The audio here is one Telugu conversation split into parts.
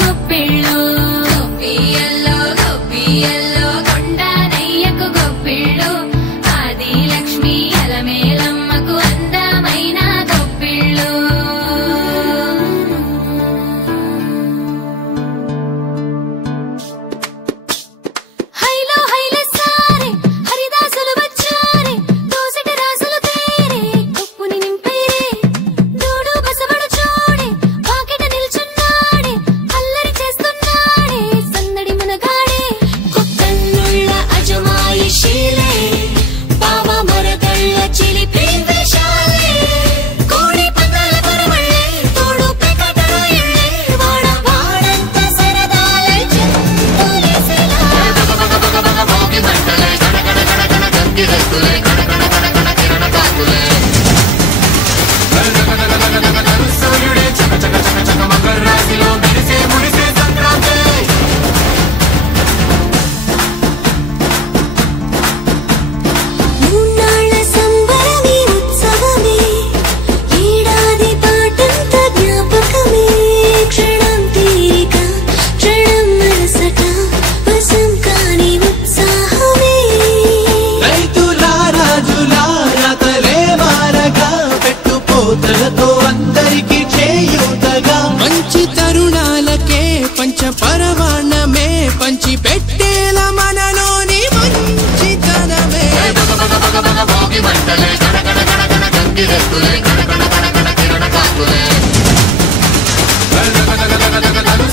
గొప్పిళ్ళు గొప్పియల్లో గొప్పియల్లో కొండనయ్యకు గొప్పిళ్ళు ఆది లక్ష్మి అలమేలమ్మకు అందమైన గొప్పిళ్ళు హైలో హైల సారే హరిదాసులు వచ్చారే దోసటి రాసులు తేరే కొప్పుని నింపేరే దూడు బసవడు చూడే పాకెట నిల్చున్నాడే అల్లరి చేస్తున్నాడే సందడి మనగాడే కొత్తన్నుళ్ళ అజమాయిషీలే బావ మరదళ్ళ చిలిపి వేషాలే కోడి పందాల పరమళ్ళే తోడు పెకటరాయళ్ళే వాడ వాడంత సరదాలే చెంతులేసేలా భోగి మంటలే గడగడ గడగడ గంగిరెద్దులే గడగడ గడగడ కిరణ కాకులే సూర్యుడే చక చక చక చక మకర రాశిలో మెరిసే ముడిసే సంక్రాంతి మూన్నాళ్ళ సంబరమే ఉత్సవమే ఏడాది పాటంత జ్ఞాపకమే క్షణం తీరిక క్షణం మనసట వశం కాని ఉత్సాహమే రైతుల రాజుల రాతలే మారగా పెట్టుపోతలతో అందరికి చేయూతగా మంచి తరుణాలకే పంచ పరమాణమే పంచి పెట్టేల మనలోని మంచితనమే భోగి మంటలే గడగడ గడగడ గంగిరెద్దులే గడగడ గడగడ కిరణ కాకులే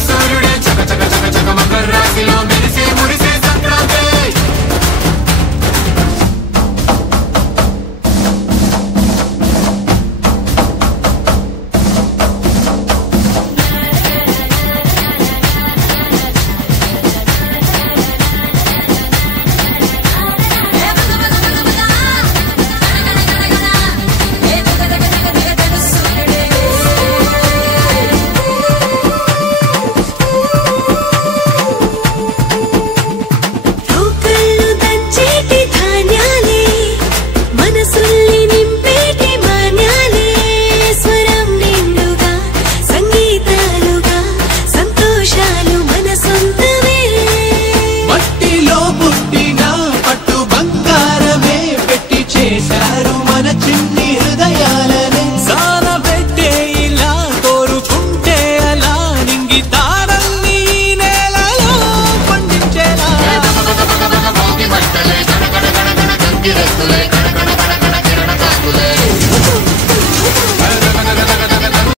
సూర్యుడే చక చక చక చక మకర రాశిలో మెరిసే ముడిసే సంక్రాంతి రోకళ్ళు దంచేటి ధాన్యాలే మనసుల్ని నింపేటి మాన్యాలే స్వరం నిండుగా సంగీతాలుగా సంతోషాలు మన సొంతమే మట్టిలో పుట్టిన పట్టు బంగారమే పెట్టి చేశారు